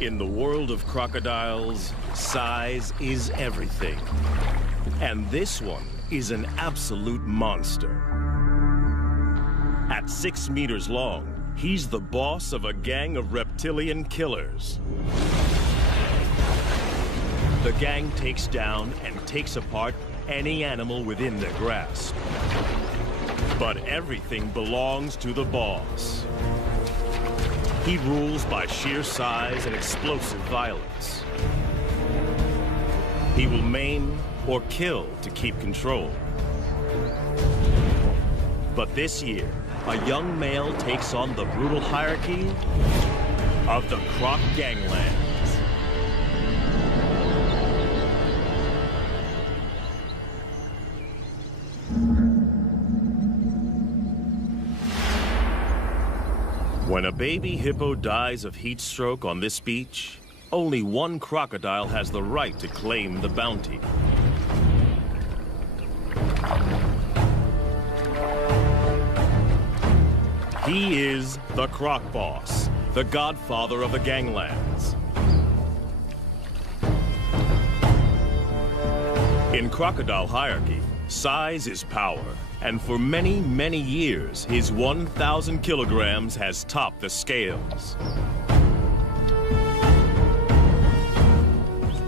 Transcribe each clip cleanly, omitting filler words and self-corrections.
In the world of crocodiles, size is everything. And this one is an absolute monster. At 6 meters long, he's the boss of a gang of reptilian killers. The gang takes down and takes apart any animal within their grasp. But everything belongs to the boss. He rules by sheer size and explosive violence. He will maim or kill to keep control. But this year, a young male takes on the brutal hierarchy of the Croc Ganglands. When a baby hippo dies of heat stroke on this beach, only one crocodile has the right to claim the bounty. He is the Croc Boss, the godfather of the ganglands. In crocodile hierarchy, size is power. And for many, many years, his 1,000 kilograms has topped the scales.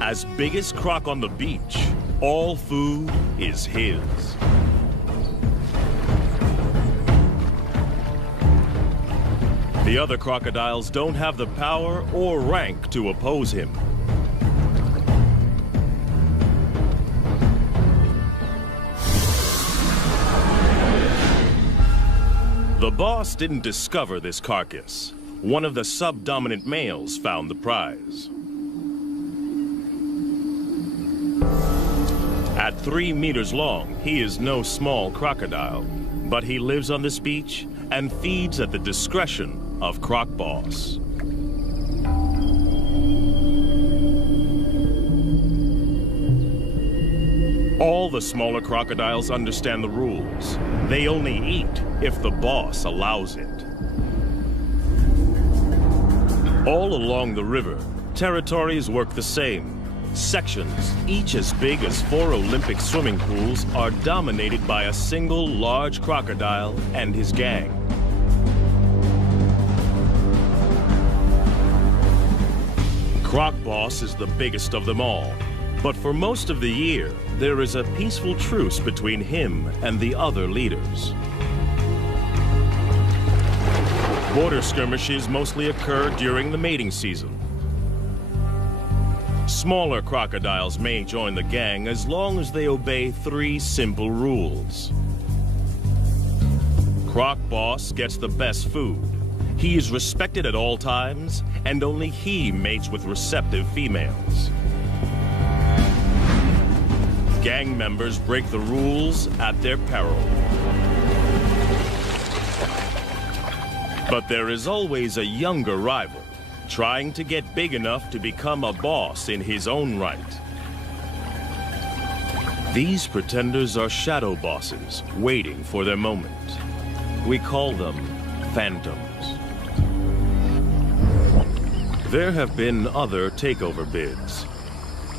As biggest croc on the beach, all food is his. The other crocodiles don't have the power or rank to oppose him. The boss didn't discover this carcass. One of the subdominant males found the prize. At 3 meters long, he is no small crocodile, but he lives on this beach and feeds at the discretion of Croc Boss. All the smaller crocodiles understand the rules. They only eat if the boss allows it. All along the river, territories work the same. Sections, each as big as 4 Olympic swimming pools, are dominated by a single large crocodile and his gang. Croc Boss is the biggest of them all. But for most of the year, there is a peaceful truce between him and the other leaders. Border skirmishes mostly occur during the mating season. Smaller crocodiles may join the gang as long as they obey 3 simple rules. Croc Boss gets the best food. He is respected at all times, and only he mates with receptive females. Gang members break the rules at their peril. But there is always a younger rival, trying to get big enough to become a boss in his own right. These pretenders are shadow bosses, waiting for their moment. We call them phantoms. There have been other takeover bids.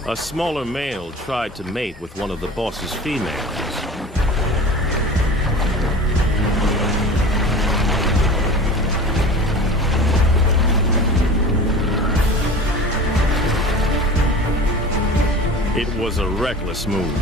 A smaller male tried to mate with one of the boss's females. It was a reckless move.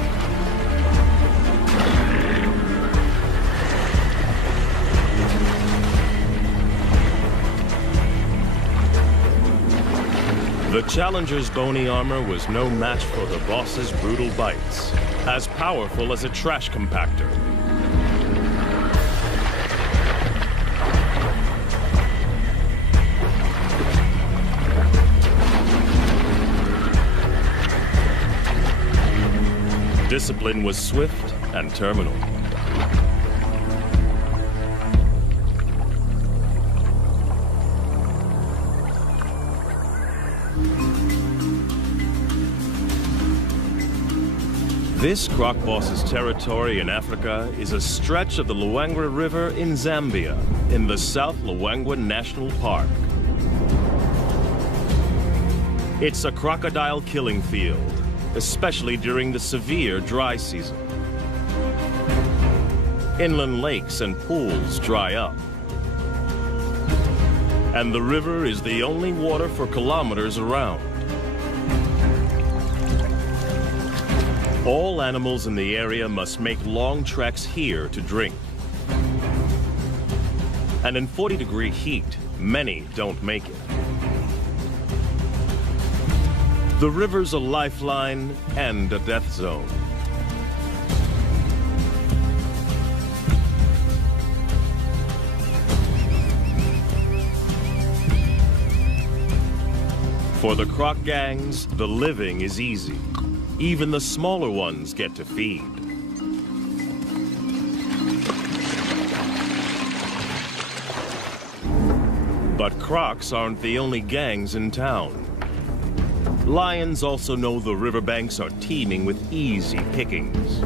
The challenger's bony armor was no match for the boss's brutal bites, as powerful as a trash compactor. Discipline was swift and terminal. This Croc Boss's territory in Africa is a stretch of the Luangwa River in Zambia, in the South Luangwa National Park. It's a crocodile killing field, especially during the severe dry season. Inland lakes and pools dry up. And the river is the only water for kilometers around. All animals in the area must make long treks here to drink. And in 40-degree heat, many don't make it. The river's a lifeline and a death zone. For the croc gangs, the living is easy. Even the smaller ones get to feed. But crocs aren't the only gangs in town. Lions also know the riverbanks are teeming with easy pickings.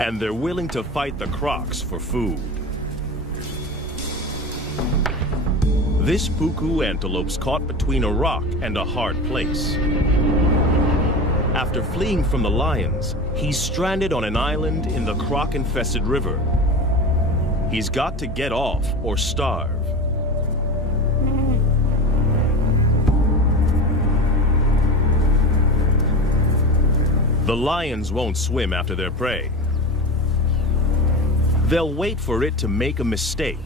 And they're willing to fight the crocs for food. This puku antelope's caught between a rock and a hard place. After fleeing from the lions, he's stranded on an island in the croc-infested river. He's got to get off or starve. The lions won't swim after their prey. They'll wait for it to make a mistake.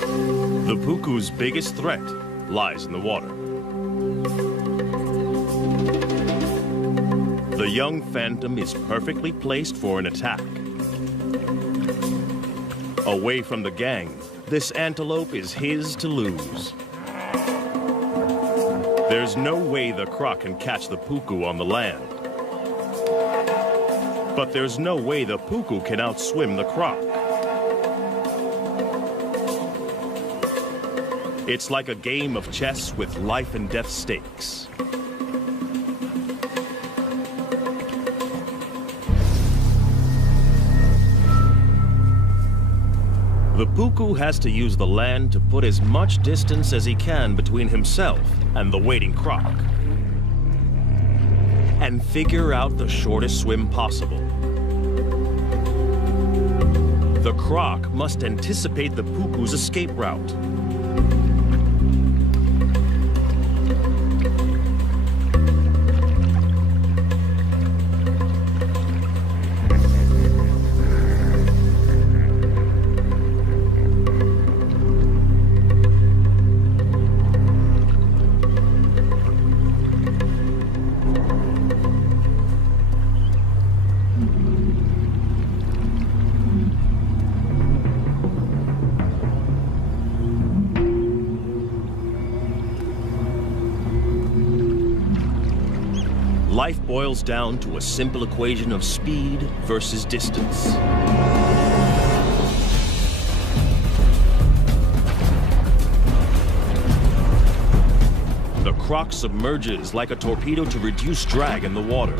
The puku's biggest threat lies in the water. The young phantom is perfectly placed for an attack. Away from the gang, this antelope is his to lose. There's no way the croc can catch the puku on the land. But there's no way the puku can outswim the croc. It's like a game of chess with life and death stakes. The puku has to use the land to put as much distance as he can between himself and the waiting croc, and figure out the shortest swim possible. The croc must anticipate the puku's escape route. Life boils down to a simple equation of speed versus distance. The croc submerges like a torpedo to reduce drag in the water.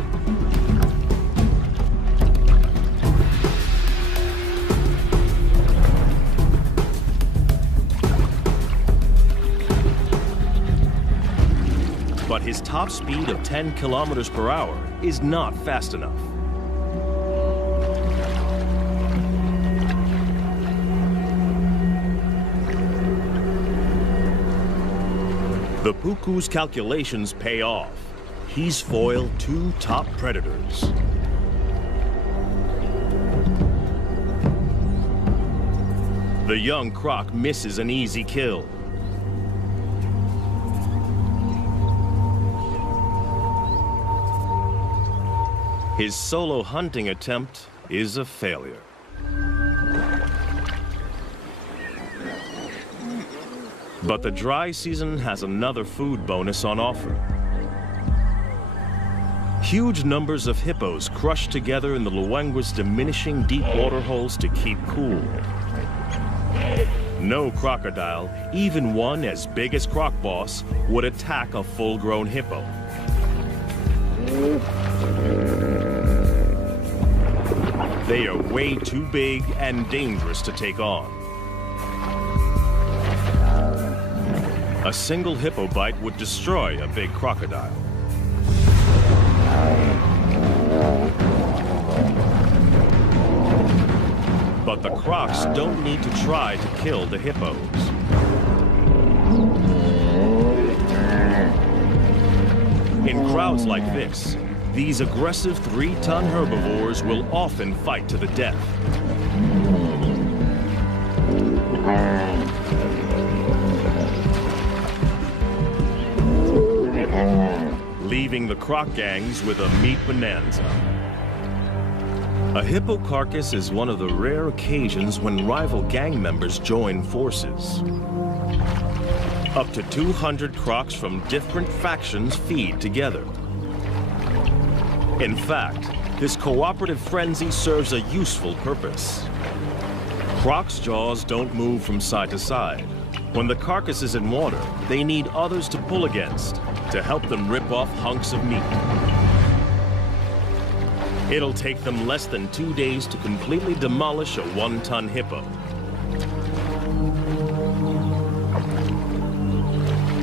But his top speed of 10 kilometers per hour is not fast enough. The puku's calculations pay off. He's foiled two top predators. The young croc misses an easy kill. His solo hunting attempt is a failure. But the dry season has another food bonus on offer. Huge numbers of hippos crush together in the Luangwa's diminishing deep water holes to keep cool. No crocodile, even one as big as Croc Boss, would attack a full-grown hippo. They are way too big and dangerous to take on. A single hippo bite would destroy a big crocodile. But the crocs don't need to try to kill the hippos. In crowds like this, these aggressive 3-ton herbivores will often fight to the death. Leaving the croc gangs with a meat bonanza. A hippo carcass is one of the rare occasions when rival gang members join forces. Up to 200 crocs from different factions feed together. In fact, this cooperative frenzy serves a useful purpose. Crocs' jaws don't move from side to side. When the carcass is in water, they need others to pull against to help them rip off hunks of meat. It'll take them less than 2 days to completely demolish a 1-ton hippo.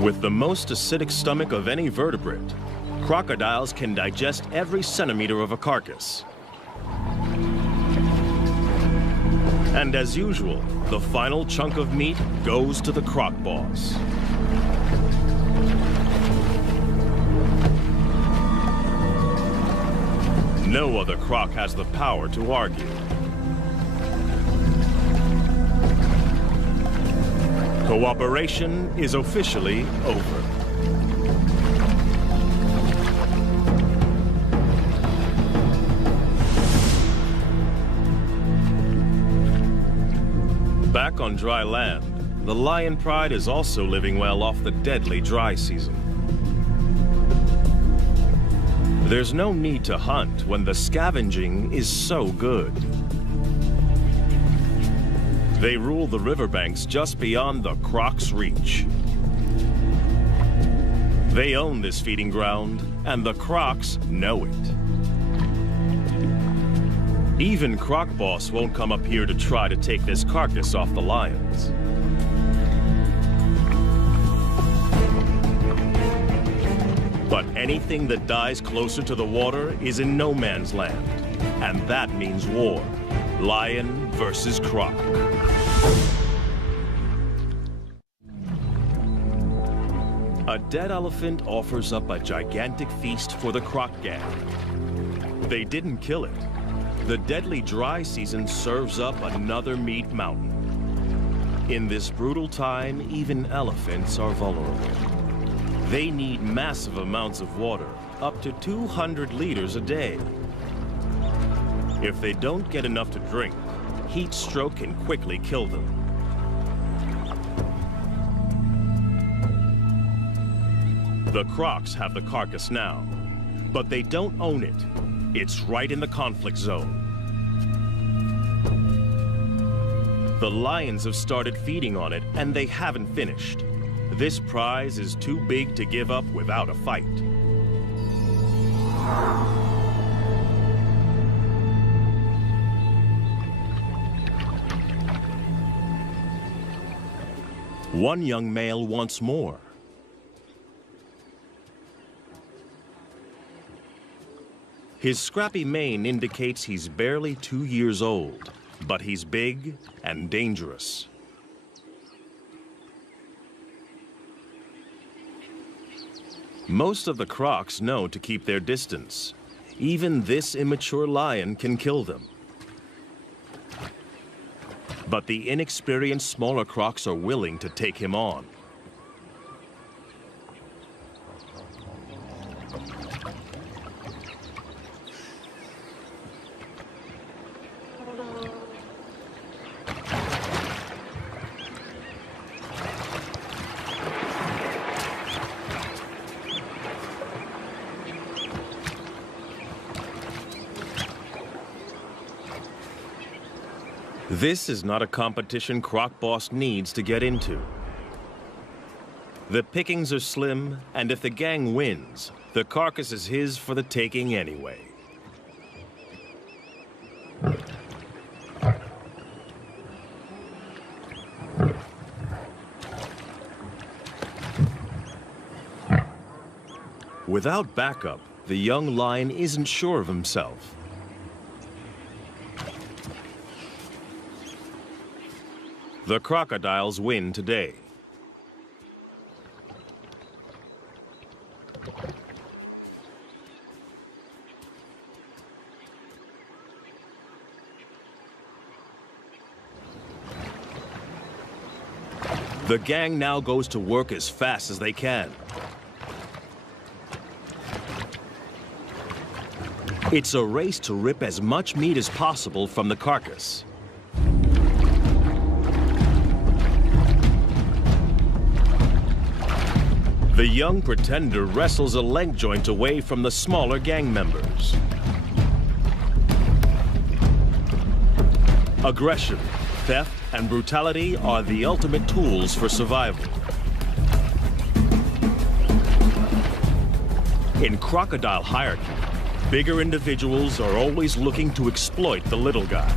With the most acidic stomach of any vertebrate, crocodiles can digest every centimeter of a carcass. And as usual, the final chunk of meat goes to the croc boss. No other croc has the power to argue. Cooperation is officially over. Back on dry land, the lion pride is also living well off the deadly dry season. There's no need to hunt when the scavenging is so good. They rule the riverbanks just beyond the croc's reach. They own this feeding ground, and the crocs know it. Even Croc Boss won't come up here to try to take this carcass off the lions. But anything that dies closer to the water is in no man's land. And that means war. Lion versus croc. A dead elephant offers up a gigantic feast for the croc gang. They didn't kill it. The deadly dry season serves up another meat mountain. In this brutal time, even elephants are vulnerable. They need massive amounts of water, up to 200 liters a day. If they don't get enough to drink, heat stroke can quickly kill them. The crocs have the carcass now, but they don't own it. It's right in the conflict zone. The lions have started feeding on it, and they haven't finished. This prize is too big to give up without a fight. One young male wants more. His scrappy mane indicates he's barely 2 years old, but he's big and dangerous. Most of the crocs know to keep their distance. Even this immature lion can kill them. But the inexperienced smaller crocs are willing to take him on. This is not a competition Croc Boss needs to get into. The pickings are slim, and if the gang wins, the carcass is his for the taking anyway. Without backup, the young lion isn't sure of himself. The crocodiles win today. The gang now goes to work as fast as they can. It's a race to rip as much meat as possible from the carcass. The young pretender wrestles a leg joint away from the smaller gang members. Aggression, theft, and brutality are the ultimate tools for survival. In crocodile hierarchy, bigger individuals are always looking to exploit the little guy.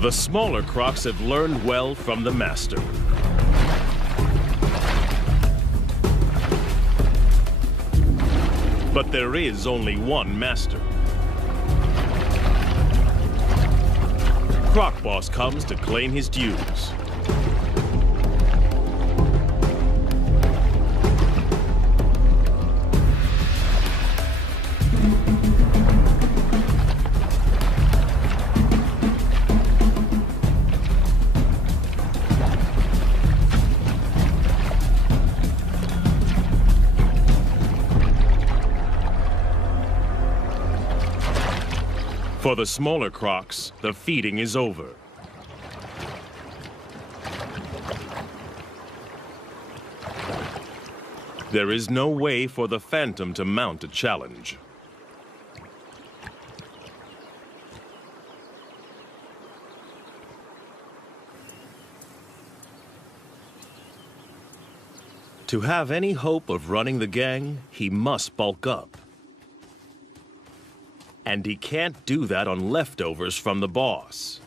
The smaller crocs have learned well from the master. But there is only one master. Croc Boss comes to claim his dues. For the smaller crocs, the feeding is over. There is no way for the Phantom to mount a challenge. To have any hope of running the gang, he must bulk up. And he can't do that on leftovers from the boss.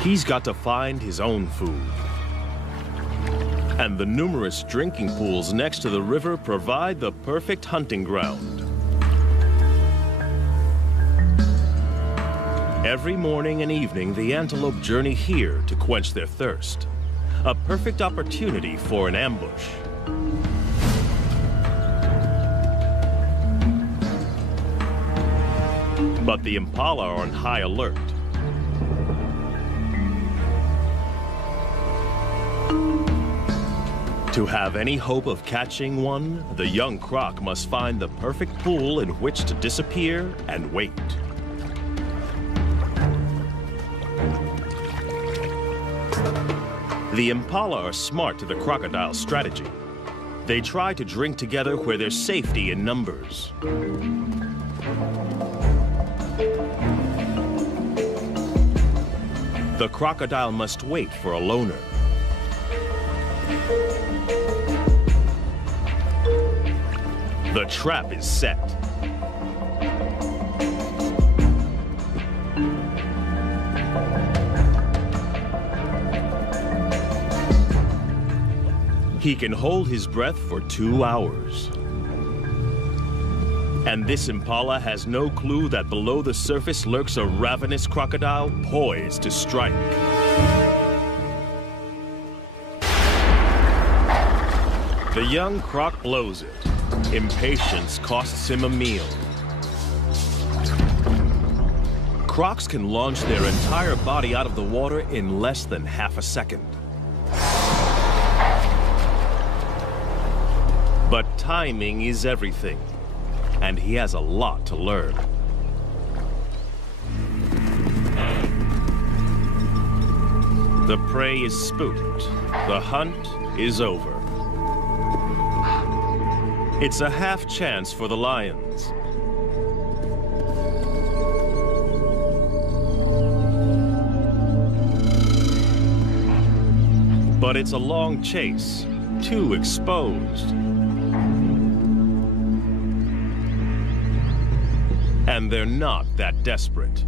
He's got to find his own food. And the numerous drinking pools next to the river provide the perfect hunting ground. Every morning and evening, the antelope journey here to quench their thirst. A perfect opportunity for an ambush. But the impala are on high alert. To have any hope of catching one, the young croc must find the perfect pool in which to disappear and wait. The impala are smart to the crocodile's strategy. They try to drink together where there's safety in numbers. The crocodile must wait for a loner. The trap is set. He can hold his breath for 2 hours. And this impala has no clue that below the surface lurks a ravenous crocodile poised to strike. The young croc blows it. Impatience costs him a meal. Crocs can launch their entire body out of the water in less than half a second. But timing is everything. And he has a lot to learn. The prey is spooked. The hunt is over. It's a half chance for the lions. But it's a long chase, too exposed. And they're not that desperate.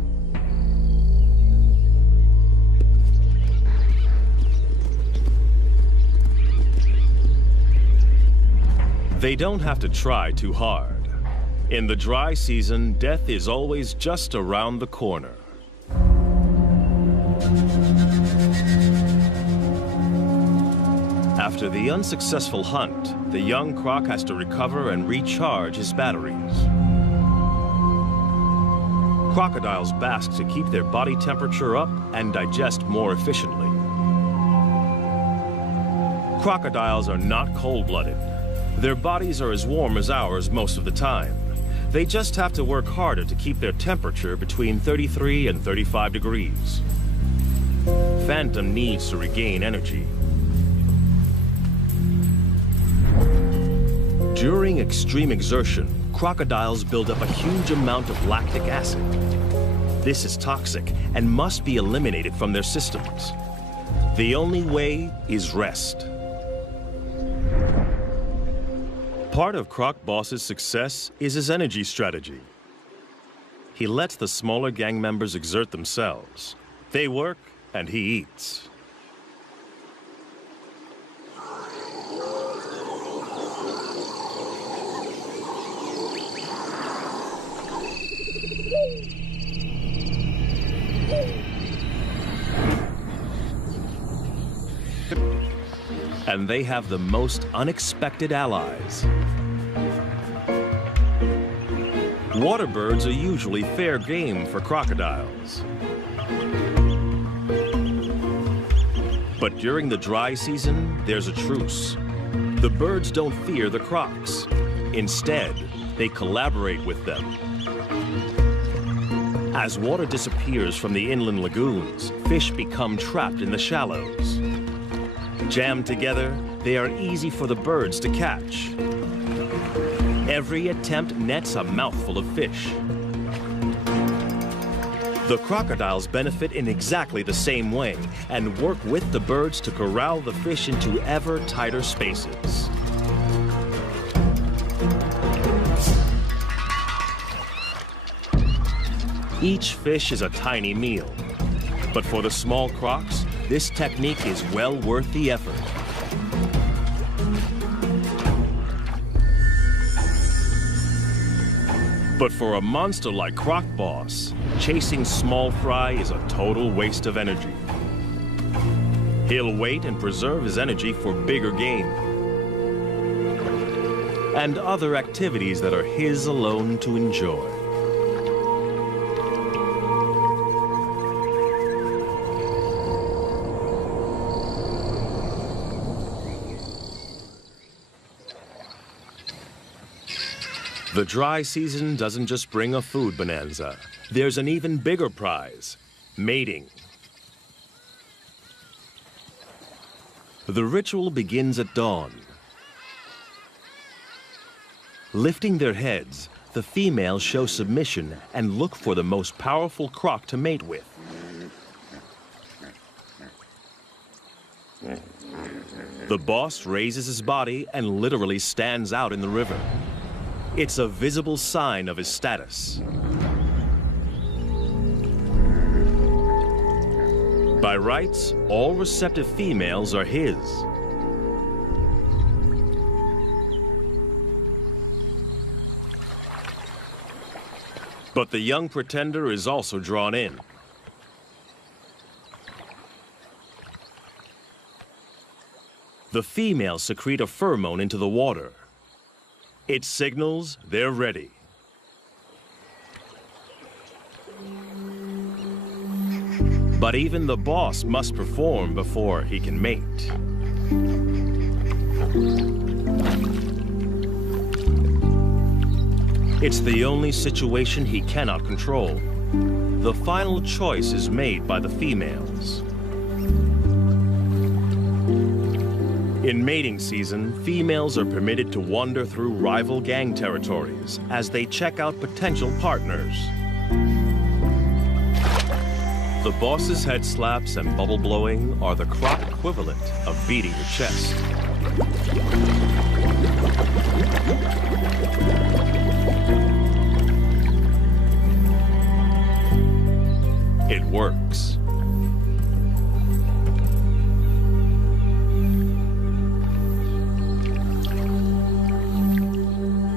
They don't have to try too hard. In the dry season, death is always just around the corner. After the unsuccessful hunt, the young croc has to recover and recharge his batteries. Crocodiles bask to keep their body temperature up and digest more efficiently. Crocodiles are not cold-blooded. Their bodies are as warm as ours most of the time. They just have to work harder to keep their temperature between 33 and 35 degrees. Phantom needs to regain energy. During extreme exertion, crocodiles build up a huge amount of lactic acid. This is toxic and must be eliminated from their systems. The only way is rest. Part of Croc Boss's success is his energy strategy. He lets the smaller gang members exert themselves. They work and he eats. And they have the most unexpected allies. Water birds are usually fair game for crocodiles. But during the dry season, there's a truce. The birds don't fear the crocs. Instead, they collaborate with them. As water disappears from the inland lagoons, fish become trapped in the shallows. Jammed together, they are easy for the birds to catch. Every attempt nets a mouthful of fish. The crocodiles benefit in exactly the same way and work with the birds to corral the fish into ever tighter spaces. Each fish is a tiny meal, but for the small crocs, this technique is well worth the effort. But for a monster like Croc Boss, chasing small fry is a total waste of energy. He'll wait and preserve his energy for bigger game and other activities that are his alone to enjoy. The dry season doesn't just bring a food bonanza. There's an even bigger prize, mating. The ritual begins at dawn. Lifting their heads, the females show submission and look for the most powerful croc to mate with. The boss raises his body and literally stands out in the river. It's a visible sign of his status. By rights, all receptive females are his. But the young pretender is also drawn in. The females secrete a pheromone into the water. It signals they're ready. But even the boss must perform before he can mate. It's the only situation he cannot control. The final choice is made by the females. In mating season, females are permitted to wander through rival gang territories as they check out potential partners. The boss's head slaps and bubble blowing are the croc equivalent of beating your chest. It works.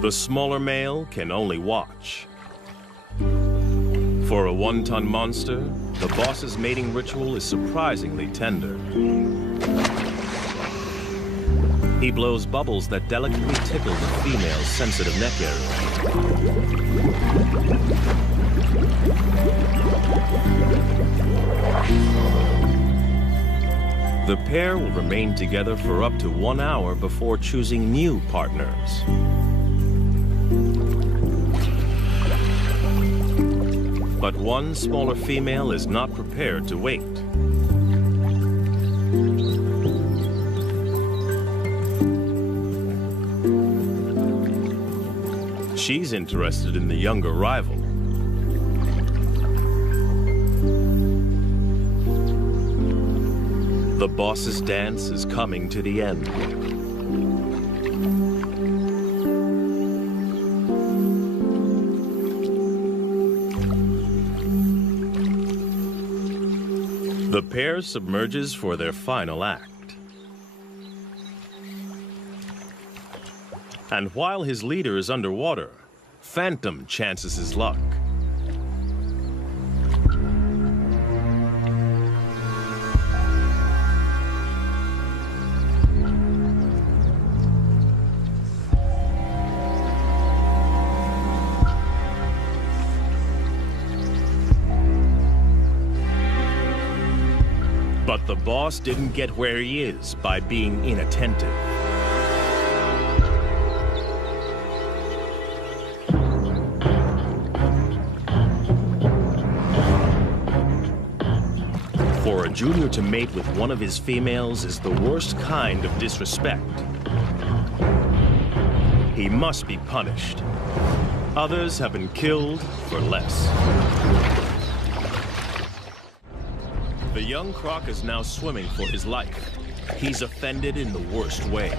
The smaller male can only watch. For a one-ton monster, the boss's mating ritual is surprisingly tender. He blows bubbles that delicately tickle the female's sensitive neck area. The pair will remain together for up to 1 hour before choosing new partners. But one smaller female is not prepared to wait. She's interested in the younger rival. The boss's dance is coming to the end. The pair submerges for their final act. And while his leader is underwater, Phantom chances his luck. But the boss didn't get where he is by being inattentive. For a junior to mate with one of his females is the worst kind of disrespect. He must be punished. Others have been killed for less. The young croc is now swimming for his life. He's offended in the worst way.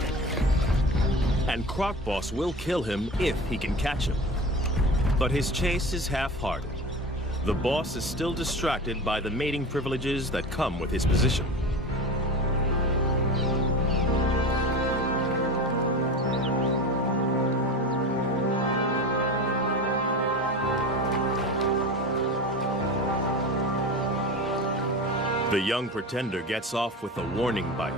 And Croc Boss will kill him if he can catch him. But his chase is half-hearted. The boss is still distracted by the mating privileges that come with his position. The young pretender gets off with a warning bite.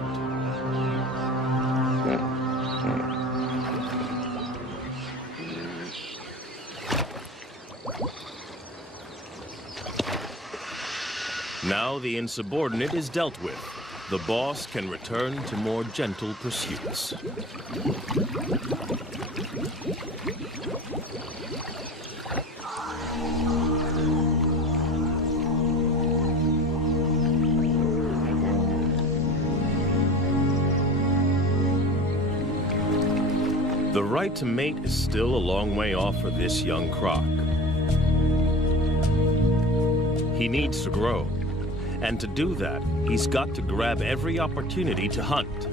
Now the insubordinate is dealt with. The boss can return to more gentle pursuits. The right to mate is still a long way off for this young croc. He needs to grow, and to do that, he's got to grab every opportunity to hunt.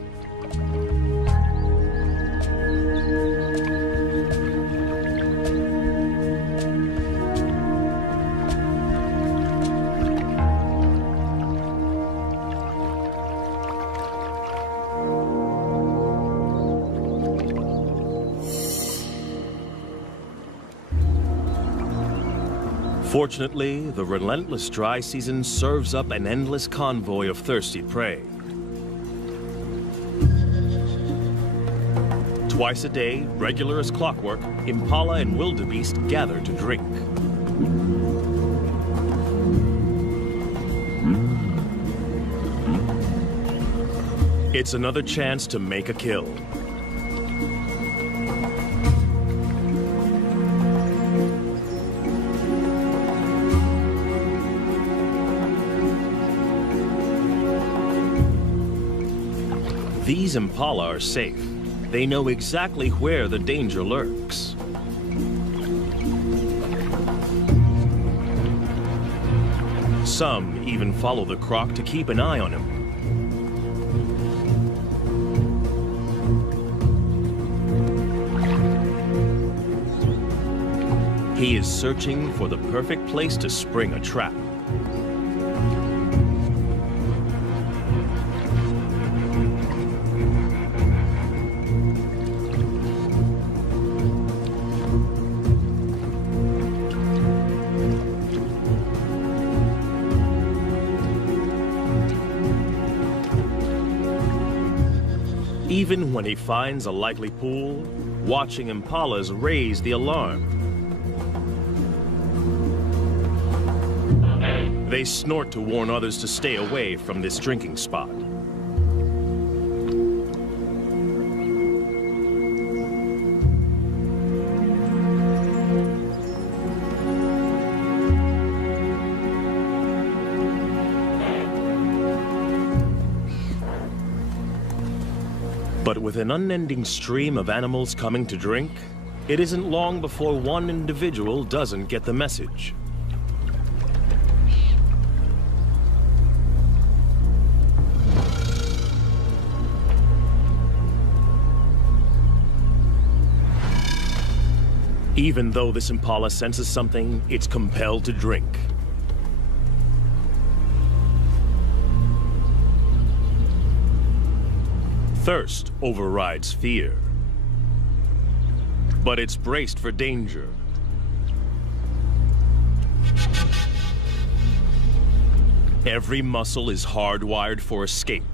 Fortunately, the relentless dry season serves up an endless convoy of thirsty prey. Twice a day, regular as clockwork, impala and wildebeest gather to drink. It's another chance to make a kill. These impala are safe. They know exactly where the danger lurks. Some even follow the croc to keep an eye on him. He is searching for the perfect place to spring a trap. Even when he finds a likely pool, watching impalas raise the alarm. They snort to warn others to stay away from this drinking spot. But with an unending stream of animals coming to drink, it isn't long before one individual doesn't get the message. Even though this impala senses something, it's compelled to drink. Thirst overrides fear. But it's braced for danger. Every muscle is hardwired for escape.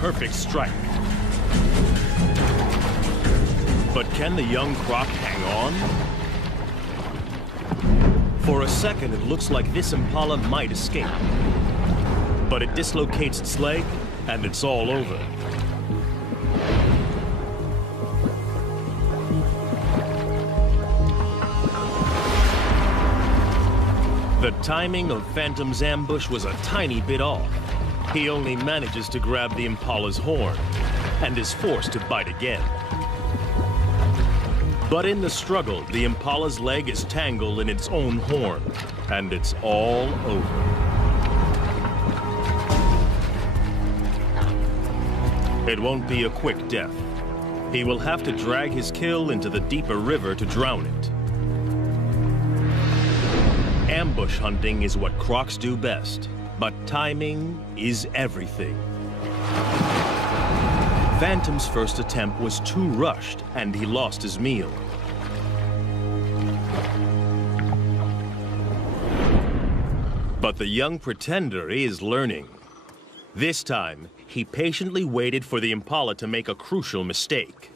Perfect strike. But can the young croc hang on? For a second, it looks like this impala might escape. But it dislocates its leg, and it's all over. The timing of Phantom's ambush was a tiny bit off. He only manages to grab the impala's horn and is forced to bite again. But in the struggle, the impala's leg is tangled in its own horn, and it's all over. It won't be a quick death. He will have to drag his kill into the deeper river to drown it. Ambush hunting is what crocs do best. But timing is everything. Phantom's first attempt was too rushed, and he lost his meal. But the young pretender is learning. This time, he patiently waited for the impala to make a crucial mistake.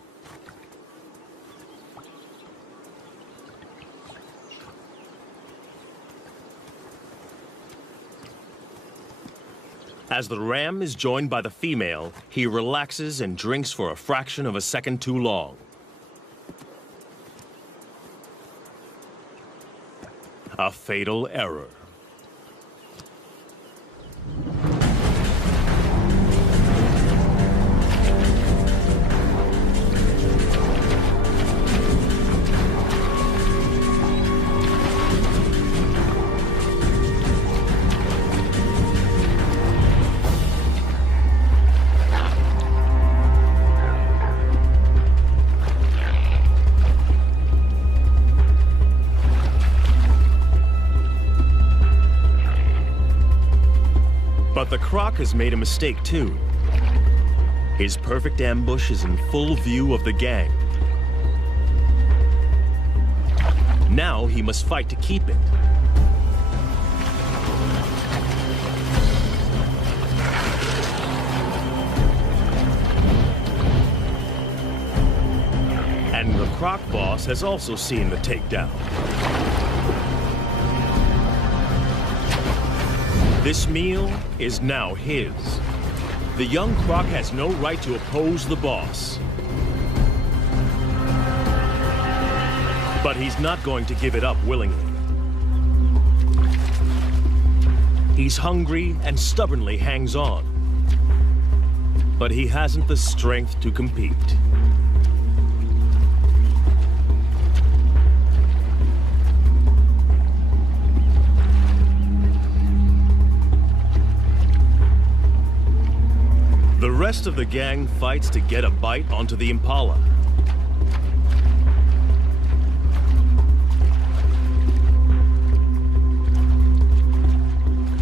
As the ram is joined by the female, he relaxes and drinks for a fraction of a second too long. A fatal error. But the croc has made a mistake too. His perfect ambush is in full view of the gang. Now he must fight to keep it. And the croc boss has also seen the takedown. This meal is now his. The young croc has no right to oppose the boss. But he's not going to give it up willingly. He's hungry and stubbornly hangs on. But he hasn't the strength to compete. rest of the gang fights to get a bite onto the impala.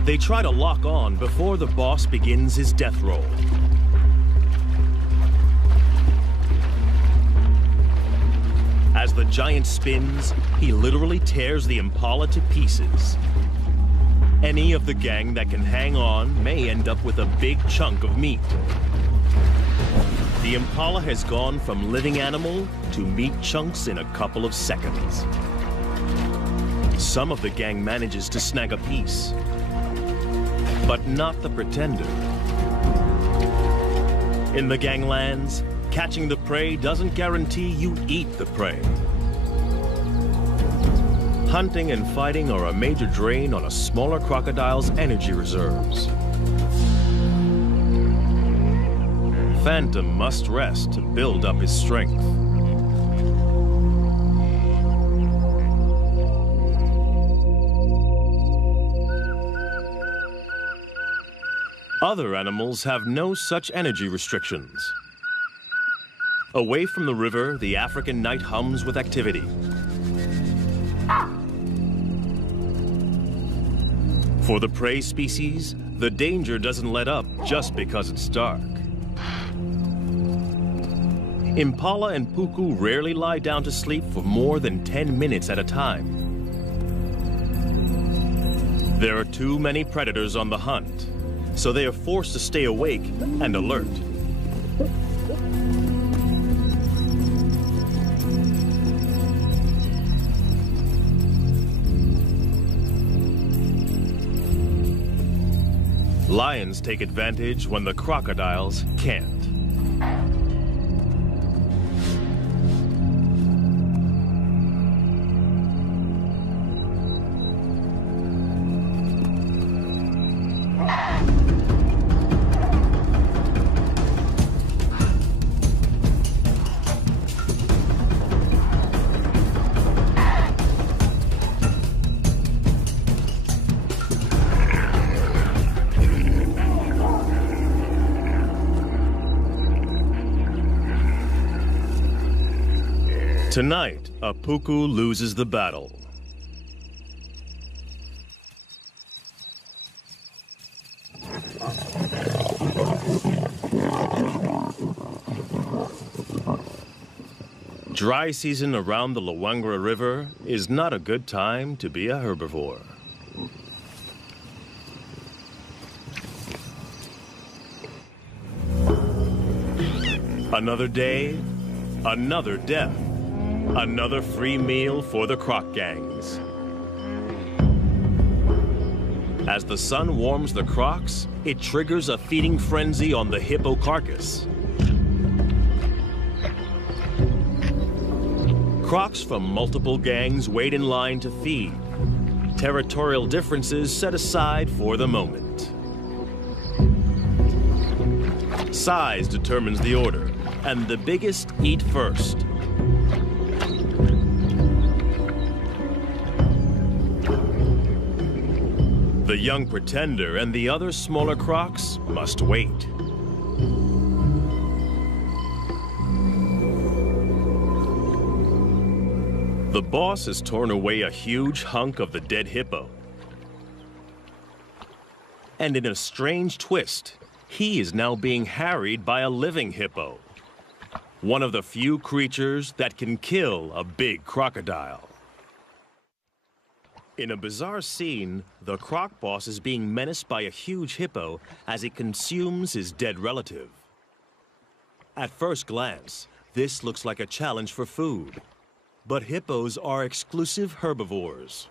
They try to lock on before the boss begins his death roll. As the giant spins, he literally tears the impala to pieces. Any of the gang that can hang on may end up with a big chunk of meat. The impala has gone from living animal to meat chunks in a couple of seconds. Some of the gang manages to snag a piece, but not the pretender. In the ganglands, catching the prey doesn't guarantee you eat the prey. Hunting and fighting are a major drain on a smaller crocodile's energy reserves. Phantom must rest to build up his strength. Other animals have no such energy restrictions. Away from the river, the African night hums with activity. For the prey species, the danger doesn't let up just because it's dark. Impala and puku rarely lie down to sleep for more than 10 minutes at a time. There are too many predators on the hunt, so they are forced to stay awake and alert. Lions take advantage when the crocodiles can't. Tonight, a puku loses the battle. Dry season around the Luangwa River is not a good time to be a herbivore. Another day, another death. Another free meal for the croc gangs. As the sun warms the crocs, it triggers a feeding frenzy on the hippo carcass. Crocs from multiple gangs wait in line to feed. Territorial differences set aside for the moment. Size determines the order, and the biggest eat first. The young pretender and the other smaller crocs must wait. The boss has torn away a huge hunk of the dead hippo. And in a strange twist, he is now being harried by a living hippo. One of the few creatures that can kill a big crocodile. In a bizarre scene, the croc boss is being menaced by a huge hippo as he consumes his dead relative. At first glance, this looks like a challenge for food. But hippos are exclusive herbivores.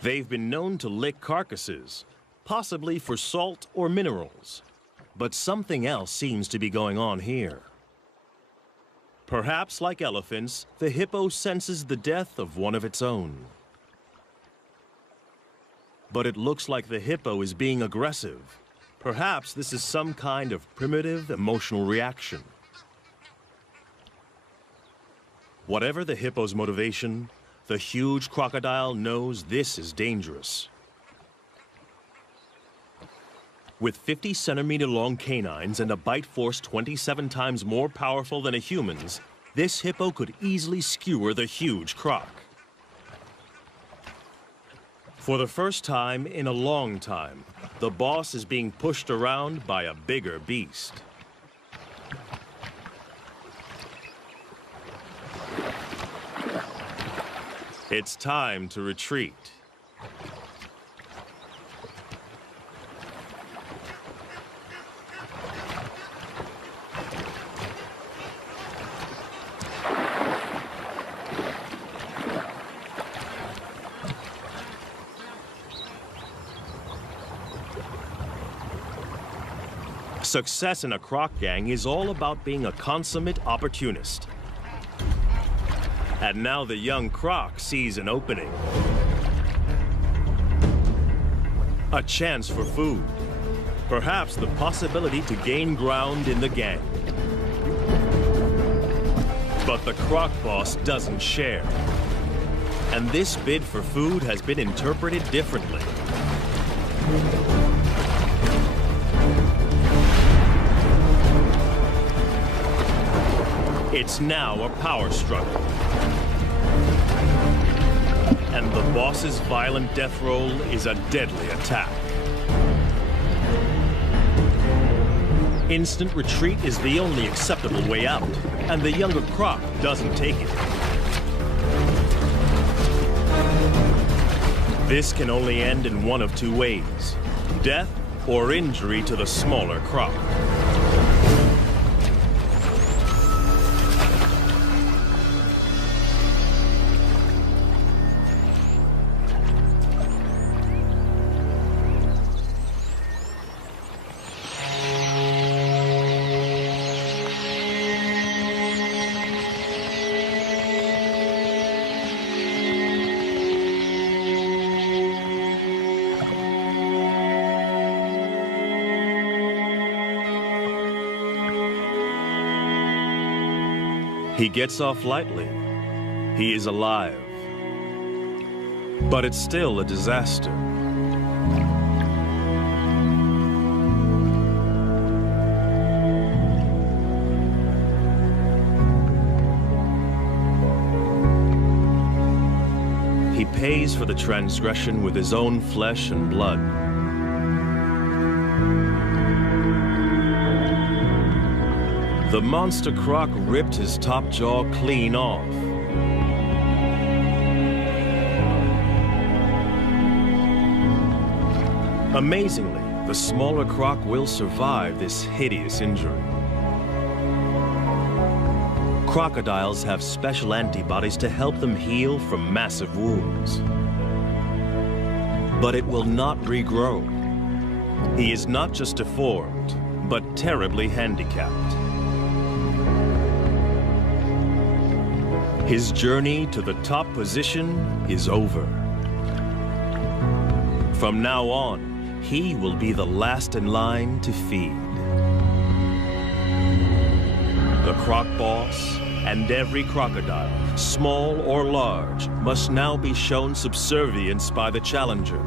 They've been known to lick carcasses, possibly for salt or minerals. But something else seems to be going on here. Perhaps like elephants, the hippo senses the death of one of its own. But it looks like the hippo is being aggressive. Perhaps this is some kind of primitive emotional reaction. Whatever the hippo's motivation, the huge crocodile knows this is dangerous. With 50-centimeter-long canines and a bite force 27 times more powerful than a human's, this hippo could easily skewer the huge croc. For the first time in a long time, the boss is being pushed around by a bigger beast. It's time to retreat. Success in a croc gang is all about being a consummate opportunist. And now the young croc sees an opening. A chance for food. Perhaps the possibility to gain ground in the gang. But the croc boss doesn't share. And this bid for food has been interpreted differently. It's now a power struggle. And the boss's violent death roll is a deadly attack. Instant retreat is the only acceptable way out, and the younger croc doesn't take it. This can only end in one of two ways: death or injury to the smaller croc. He gets off lightly. He is alive. But it's still a disaster. He pays for the transgression with his own flesh and blood. The monster croc ripped his top jaw clean off. Amazingly, the smaller croc will survive this hideous injury. Crocodiles have special antibodies to help them heal from massive wounds. But it will not regrow. He is not just deformed, but terribly handicapped. His journey to the top position is over. From now on, he will be the last in line to feed. The croc boss and every crocodile, small or large, must now be shown subservience by the challenger.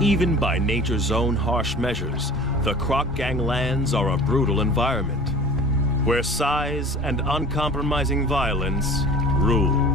Even by nature's own harsh measures, the croc ganglands are a brutal environment, where size and uncompromising violence rule.